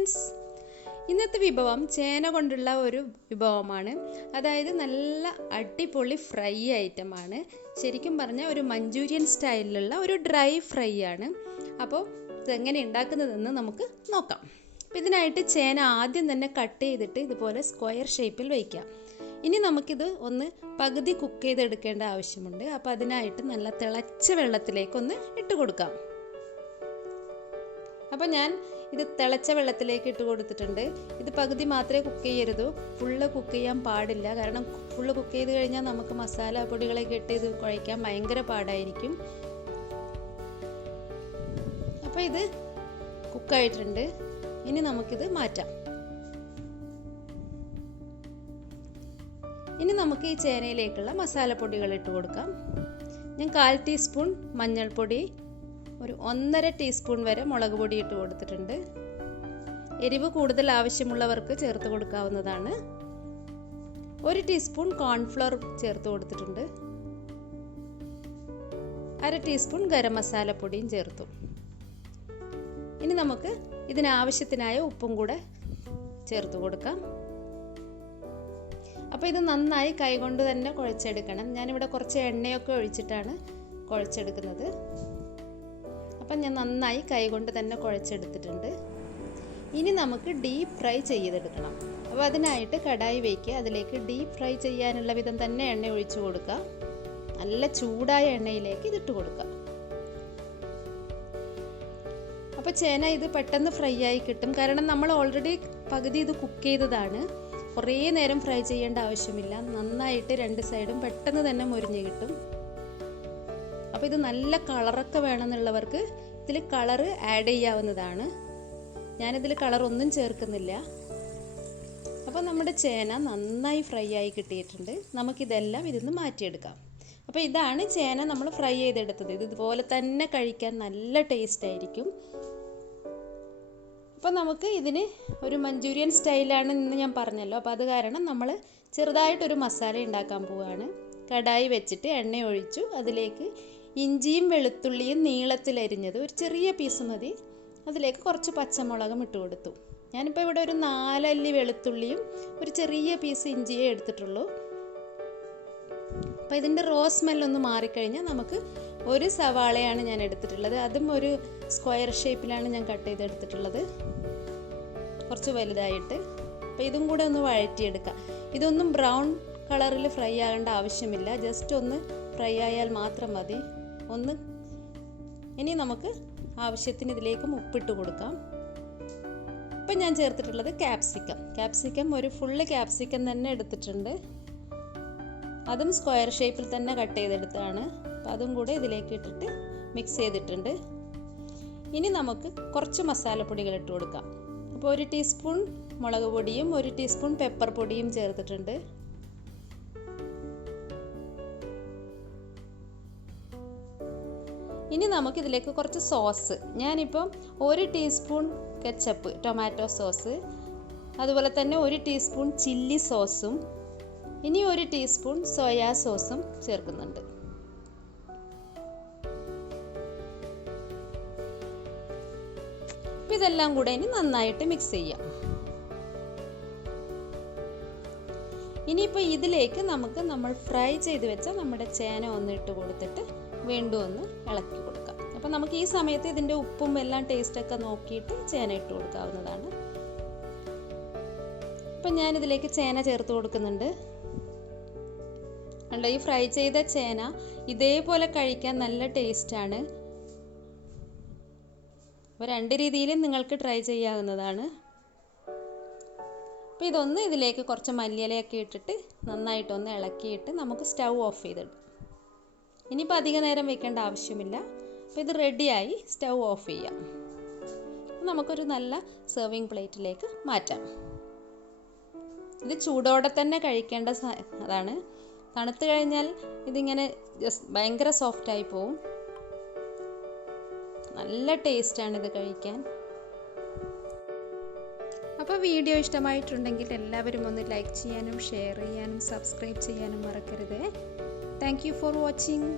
Friends, ഇന്നത്തെ വിഭവം ചേന കൊണ്ടുള്ള ഒരു വിഭവമാണ്. അതായത് നല്ല അടിപൊളി ഫ്രൈ ഐറ്റമാണ്. ശരിക്കും പറഞ്ഞാൽ ഒരു മഞ്ചൂരിയൻ സ്റ്റൈലിലുള്ള ഒരു ഡ്രൈ ഫ്രൈ ആണ്. അപ്പോൾ ഇതെങ്ങനെ ഉണ്ടാക്കുന്നതെന്ന് നമുക്ക് നോക്കാം. അപ്പോൾ ഇതിനായിട്ട് ചേന ആദ്യം തന്നെ കട്ട് ചെയ്തിട്ട് ഇതുപോലെ സ്ക്വയർ ഷേപ്പിൽ വയ്ക്കാം. ഇനി നമുക്കിത് ഒന്ന് പകുതി കുക്ക് ചെയ്തെടുക്കേണ്ട ആവശ്യമുണ്ട്. അപ്പോൾ അതിനായിട്ട് നല്ല തിളച്ച വെള്ളത്തിലേക്കൊന്ന് ഇട്ട് കൊടുക്കാം. അപ്പോൾ ഞാൻ ഇത് തിളച്ച വെള്ളത്തിലേക്ക് ഇട്ട് കൊടുത്തിട്ടുണ്ട്. ഇത് പകുതി മാത്രമേ കുക്ക് ചെയ്യരുത്, ഫുള്ള് കുക്ക് ചെയ്യാൻ പാടില്ല. കാരണം ഫുള്ള് കുക്ക് ചെയ്ത് കഴിഞ്ഞാൽ നമുക്ക് മസാല പൊടികളൊക്കെ ഇട്ട് ഇത് കുഴയ്ക്കാൻ ഭയങ്കര പാടായിരിക്കും. അപ്പോൾ ഇത് കുക്കായിട്ടുണ്ട്. ഇനി നമുക്കിത് മാറ്റാം. ഇനി നമുക്ക് ഈ ചേനയിലേക്കുള്ള മസാലപ്പൊടികൾ ഇട്ട് കൊടുക്കാം. ഞാൻ 1/4 ടീസ്പൂൺ മഞ്ഞൾപ്പൊടി, ഒരു 1.5 ടീസ്പൂൺ വരെ മുളക് പൊടി ഇട്ട് കൊടുത്തിട്ടുണ്ട്. എരിവ് കൂടുതൽ ആവശ്യമുള്ളവർക്ക് ചേർത്ത് കൊടുക്കാവുന്നതാണ്. 1 ടീസ്പൂൺ കോൺഫ്ലവർ ചേർത്ത് കൊടുത്തിട്ടുണ്ട്. 1/2 ടീസ്പൂൺ ഗരം മസാലപ്പൊടിയും ചേർത്തു. ഇനി നമുക്ക് ഇതിനാവശ്യത്തിനായ ഉപ്പും കൂടെ ചേർത്ത് കൊടുക്കാം. അപ്പോൾ ഇത് നന്നായി കൈകൊണ്ട് തന്നെ കുഴച്ചെടുക്കണം. ഞാനിവിടെ കുറച്ച് എണ്ണയൊക്കെ ഒഴിച്ചിട്ടാണ് കുഴച്ചെടുക്കുന്നത്. അപ്പം ഞാൻ നന്നായി കൈകൊണ്ട് തന്നെ കുഴച്ചെടുത്തിട്ടുണ്ട്. ഇനി നമുക്ക് ഡീപ്പ് ഫ്രൈ ചെയ്തെടുക്കണം. അപ്പോൾ അതിനായിട്ട് കടായി വയ്ക്കുക. അതിലേക്ക് ഡീപ്പ് ഫ്രൈ ചെയ്യാനുള്ള വിധം തന്നെ എണ്ണ ഒഴിച്ചു കൊടുക്കുക. നല്ല ചൂടായ എണ്ണയിലേക്ക് ഇതിട്ട് കൊടുക്കുക. അപ്പോൾ ചേന ഇത് പെട്ടെന്ന് ഫ്രൈ ആയി കിട്ടും. കാരണം നമ്മൾ ഓൾറെഡി പകുതി ഇത് കുക്ക് ചെയ്തതാണ്. കുറേ നേരം ഫ്രൈ ചെയ്യേണ്ട ആവശ്യമില്ല. നന്നായിട്ട് 2 സൈഡും പെട്ടെന്ന് തന്നെ മുരിഞ്ഞ് കിട്ടും. അപ്പോൾ ഇത് നല്ല കളറൊക്കെ വേണമെന്നുള്ളവർക്ക് ഇതിൽ കളറ് ആഡ് ചെയ്യാവുന്നതാണ്. ഞാനിതിൽ കളറൊന്നും ചേർക്കുന്നില്ല. അപ്പോൾ നമ്മുടെ ചേന നന്നായി ഫ്രൈ ആയി കിട്ടിയിട്ടുണ്ട്. നമുക്കിതെല്ലാം ഇതിന്ന് മാറ്റിയെടുക്കാം. അപ്പോൾ ഇതാണ് ചേന നമ്മൾ ഫ്രൈ ചെയ്തെടുത്തത്. ഇതുപോലെ തന്നെ കഴിക്കാൻ നല്ല ടേസ്റ്റ് ആയിരിക്കും. അപ്പോൾ നമുക്ക് ഇതിന് ഒരു മഞ്ചൂരിയൻ സ്റ്റൈലാണ് എന്ന് ഞാൻ പറഞ്ഞല്ലോ. അപ്പോൾ അത് കാരണം നമ്മൾ ചെറുതായിട്ടൊരു മസാല ഉണ്ടാക്കാൻ പോവുകയാണ്. കടായി വെച്ചിട്ട് എണ്ണ ഒഴിച്ചു. അതിലേക്ക് ഇഞ്ചിയും വെളുത്തുള്ളിയും നീളത്തിലരിഞ്ഞത് ഒരു ചെറിയ പീസ് മതി. അതിലേക്ക് കുറച്ച് പച്ചമുളകും ഇട്ട് കൊടുത്തു. ഞാനിപ്പോൾ ഇവിടെ ഒരു 4 അല്ലി വെളുത്തുള്ളിയും ഒരു ചെറിയ പീസ് ഇഞ്ചിയേ എടുത്തിട്ടുള്ളൂ. അപ്പോൾ ഇതിൻ്റെ റോ സ്മെല്ലൊന്ന് മാറിക്കഴിഞ്ഞാൽ നമുക്ക് ഒരു സവാളയാണ് ഞാൻ എടുത്തിട്ടുള്ളത്. അതും ഒരു സ്ക്വയർ ഷേപ്പിലാണ് ഞാൻ കട്ട് ചെയ്തെടുത്തിട്ടുള്ളത്, കുറച്ച് വലുതായിട്ട്. അപ്പോൾ ഇതും കൂടെ ഒന്ന് വഴറ്റിയെടുക്കാം. ഇതൊന്നും ബ്രൗൺ കളറിൽ ഫ്രൈ ആകേണ്ട ആവശ്യമില്ല. ജസ്റ്റ് ഒന്ന് ഫ്രൈ ആയാൽ മാത്രം മതി. ഇനി നമുക്ക് ആവശ്യത്തിന് ഇതിലേക്ക് ഉപ്പിട്ട് കൊടുക്കാം. ഇപ്പം ഞാൻ ചേർത്തിട്ടുള്ളത് ക്യാപ്സിക്കം ഒരു ഫുള്ള് ക്യാപ്സിക്കം തന്നെ എടുത്തിട്ടുണ്ട്. അതും സ്ക്വയർ ഷേപ്പിൽ തന്നെ കട്ട് ചെയ്തെടുത്താണ്. അപ്പോൾ അതും കൂടെ ഇതിലേക്ക് ഇട്ടിട്ട് മിക്സ് ചെയ്തിട്ടുണ്ട്. ഇനി നമുക്ക് കുറച്ച് മസാലപ്പൊടികൾ ഇട്ട് കൊടുക്കാം. അപ്പോൾ 1 ടീസ്പൂൺ മുളക് പൊടിയും 1 ടീസ്പൂൺ പെപ്പർ പൊടിയും ചേർത്തിട്ടുണ്ട്. ഇനി നമുക്കിതിലേക്ക് കുറച്ച് സോസ്. ഞാനിപ്പം 1 ടീസ്പൂൺ കെച്ചപ്പ് ടൊമാറ്റോ സോസ്, അതുപോലെ തന്നെ 1 ടീസ്പൂൺ ചില്ലി സോസും ഇനി 1 ടീസ്പൂൺ സോയാ സോസും ചേർക്കുന്നുണ്ട്. അപ്പോൾ ഇതെല്ലാം കൂടെ ഇനി നന്നായിട്ട് മിക്സ് ചെയ്യാം. ഇനിയിപ്പോൾ ഇതിലേക്ക് നമുക്ക് നമ്മൾ ഫ്രൈ ചെയ്ത് വെച്ച നമ്മുടെ ചേന ഒന്ന് ഇട്ട് കൊടുത്തിട്ട് വീണ്ടും ഒന്ന് ഇളക്കി കൊടുക്കാം. അപ്പോൾ നമുക്ക് ഈ സമയത്ത് ഇതിൻ്റെ ഉപ്പും എല്ലാം ടേസ്റ്റൊക്കെ നോക്കിയിട്ട് ചേന ഇട്ട് കൊടുക്കാവുന്നതാണ്. അപ്പം ഞാനിതിലേക്ക് ചേന ചേർത്ത് കൊടുക്കുന്നുണ്ട്. അല്ല, ഈ ഫ്രൈ ചെയ്ത ചേന ഇതേപോലെ കഴിക്കാൻ നല്ല ടേസ്റ്റാണ്. അപ്പോൾ 2 രീതിയിലും നിങ്ങൾക്ക് ട്രൈ ചെയ്യാവുന്നതാണ്. അപ്പോൾ ഇതൊന്ന് ഇതിലേക്ക് കുറച്ച് മല്ലിയിലയൊക്കെ ഇട്ടിട്ട് നന്നായിട്ടൊന്ന് ഇളക്കിയിട്ട് നമുക്ക് സ്റ്റൗ ഓഫ് ചെയ്തിടും. ഇനിയിപ്പോൾ അധിക നേരം വെക്കേണ്ട ആവശ്യമില്ല. അപ്പോൾ ഇത് റെഡിയായി, സ്റ്റൗ ഓഫ് ചെയ്യാം. നമുക്കൊരു നല്ല സെർവിങ് പ്ലേറ്റിലേക്ക് മാറ്റാം. ഇത് ചൂടോടെ തന്നെ കഴിക്കേണ്ട അതാണ്. തണുത്ത് കഴിഞ്ഞാൽ ഇതിങ്ങനെ ഭയങ്കര സോഫ്റ്റായി പോവും. നല്ല ടേസ്റ്റാണ് ഇത് കഴിക്കാൻ. അപ്പോൾ വീഡിയോ ഇഷ്ടമായിട്ടുണ്ടെങ്കിൽ എല്ലാവരും ഒന്ന് ലൈക്ക് ചെയ്യാനും ഷെയർ ചെയ്യാനും സബ്സ്ക്രൈബ് ചെയ്യാനും മറക്കരുത്. Thank you for watching.